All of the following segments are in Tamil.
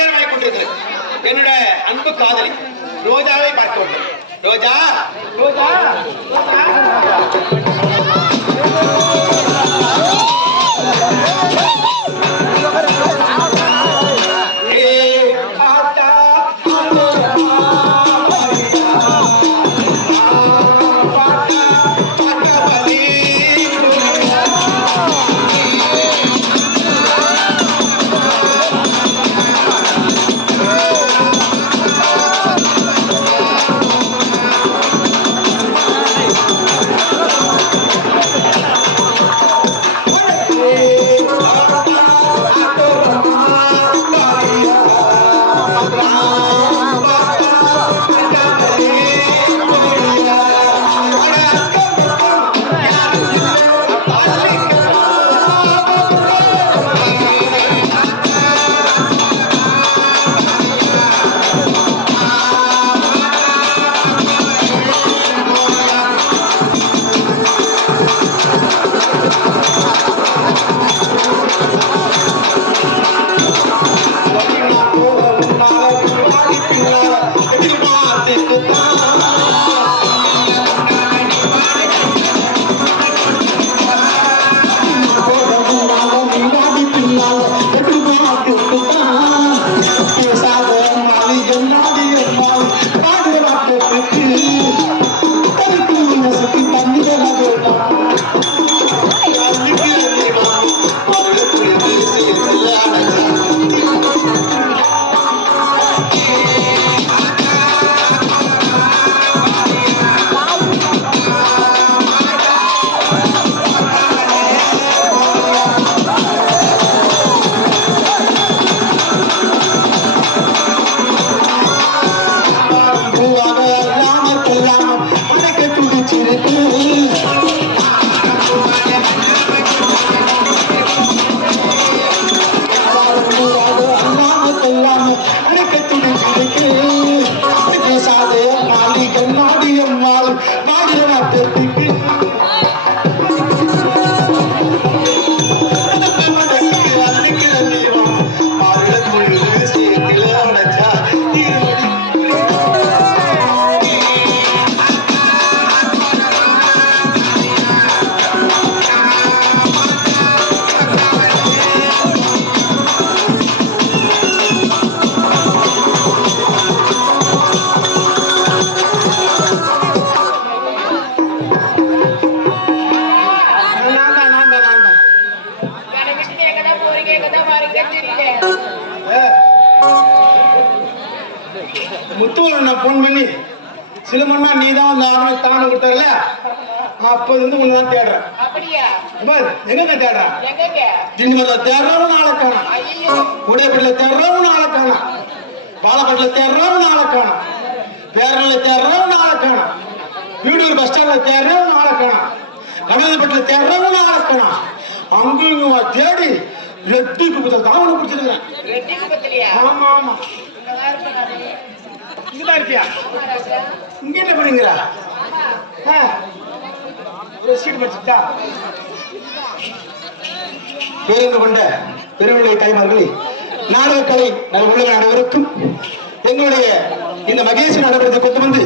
நேரமாய் கொண்டிருக்கிறது. என்னோட அன்பு காதலி ரோஜாவை பார்க்க வேண்டும். ரோஜா ரோஜா முத்துவன் போன் பண்ணி சிலமண்ணா நீ தான் அந்த ஆணை தானே கொடுத்தாருல, அப்போ வந்து உன்னதான் தேடுறேன். எங்க தேடுறேன்? திண்டிவரத்துல தேடுறவன் நாளை காணும், உடையப்பட்டில தேடுறவன் நாளை காணும், பாலப்பட்டில தேடுறவன் நாளை காணும், பேரனில தேடுறவன் நாளை காணும், வீடூர் பஸ் ஸ்டாண்ட்ல தேடுறவன் நாளை காணும், கனகப்பட்டில தேடுறவன் நாளை காணும். அங்க தேடி ரெட்டி குப்பத்தில் தான் ஒண்ணு பிடிச்சிருக்கிறேன். ஆமா ஆமா இங்கதான் இருக்கியா? இங்க என்ன பண்ணுங்கிறா? சீட் படிச்சுட்டா பேருந்து கொண்ட பெருநிலை தாய்மார்களே, நாடகக்கலை உள்ள அனைவருக்கும் எங்களுடைய இந்த மகேஸ்வரன் நடைபெறத்தை கொண்டு வந்து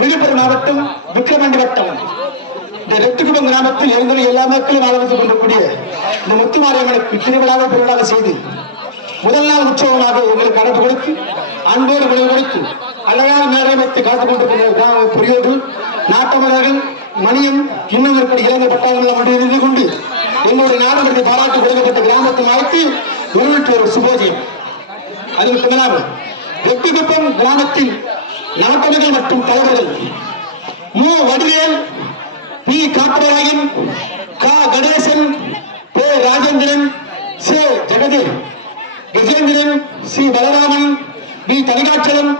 விழுப்புரம் மாவட்டம் விக்கிரமண்டி வட்டம் இந்த ரெட்டுக்குப்பம் கிராமத்தில் இருந்த எல்லா மக்களும் ஆரம்பித்துக் கொண்டிருக்கூடிய இந்த முத்துமாரியம்மனுக்கு திருவிழாவை பெருவிழாக செய்து முதல் நாள் உற்சவமாக எங்களுக்கு அழைப்பு கொடுத்து அன்போடு விளைவு கொடுத்து அழகான மேலமைத்து காத்துக் கொண்டிருக்கிற பெரியோர்கள் நாட்டமர்கள் மணியம் இன்னும் இருக்கிற இளைஞர் பட்டாளர்கள் மட்டும் இருந்து கொண்டு எங்களுடைய நாடகத்தை பாராட்டு கொடுக்கப்பட்ட கிராமத்தை அழைத்து உள்ளிட்ட ஒரு சுபோஜியம். அதற்கு மேலாக ரெட்டிக்குப்பம் கிராமத்தில் நாட்டமர்கள் மற்றும் தலைவர்கள் மு வடிவேல், பி காத்தராயன், க கணேசன், பே ராஜேந்திரன், சே ஜெகதீர், விஜேந்திரன், சி பலராமன், பி தனிகாச்சலம்,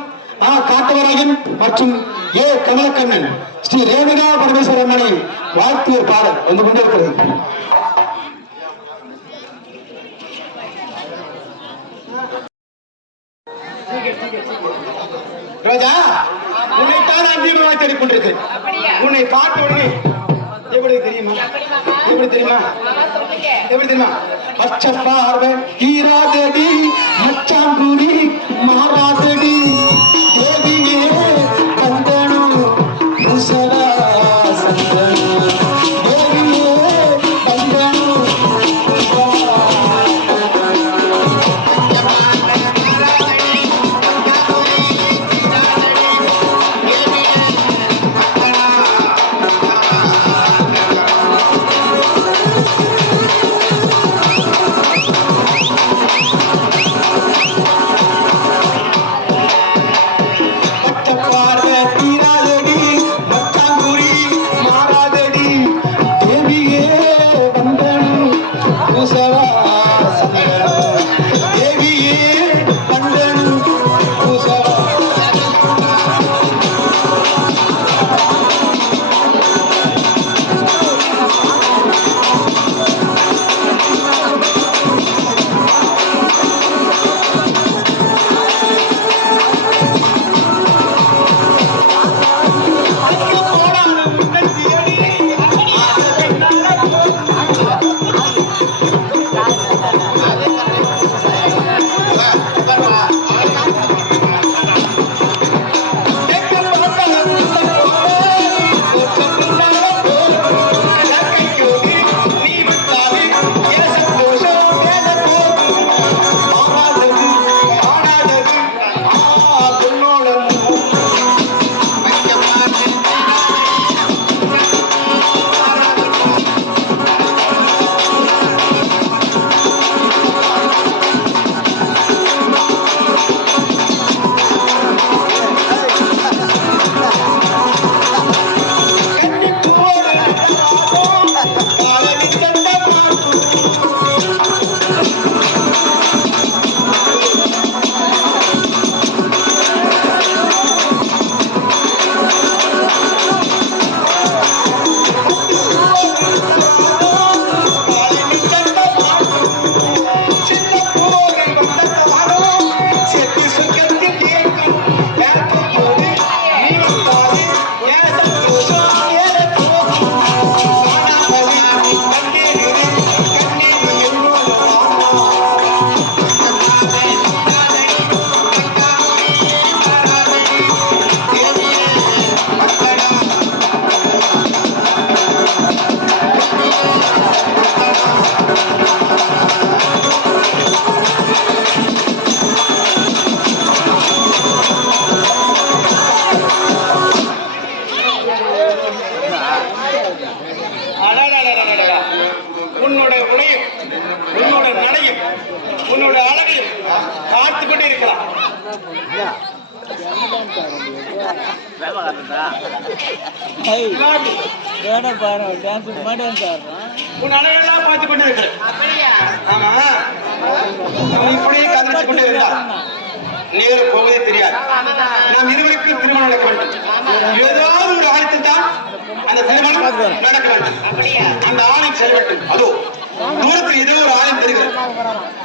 ஆ காத்தவராயன் மற்றும் ஏ கமலக்கண்ணன் ஸ்ரீ ரேணுகா பரமேஸ்வரம்மனை வாழ்த்திய பாடல் வந்து கொண்டிருக்கிறது. ரோஜா, உன்னைத்தான் அந்தியமாக தேடிக்கொண்டிருக்கிறேன். உன்னை பார்த்த உடனே எப்படி தெரியுமா? எப்படி தெரியுமா? எப்படி தெரியுமா? பச்சை பார்வை ஈராதடி மச்சாங்குடி உங்களுடைய அழகையும் பார்த்துக் கொண்டே இருக்கலாம். உன் அழகெல்லாம் பார்த்துக் கொண்டே இருக்கிறேன். ஆமா, இப்படியே காதலித்துக் கொண்டே இருந்தார். நேரம் போவதே தெரியாது. நாம் இருவருக்கும் திருமணம் நடக்க வேண்டும். ஏதாவது ஒரு ஆலயத்தில் தான் அந்த திருமணம் நடக்க வேண்டும். அந்த ஆலயம் செல்ல வேண்டும். அதோ தூரத்தில் ஏதோ ஒரு ஆலயம் தெரிகிறது.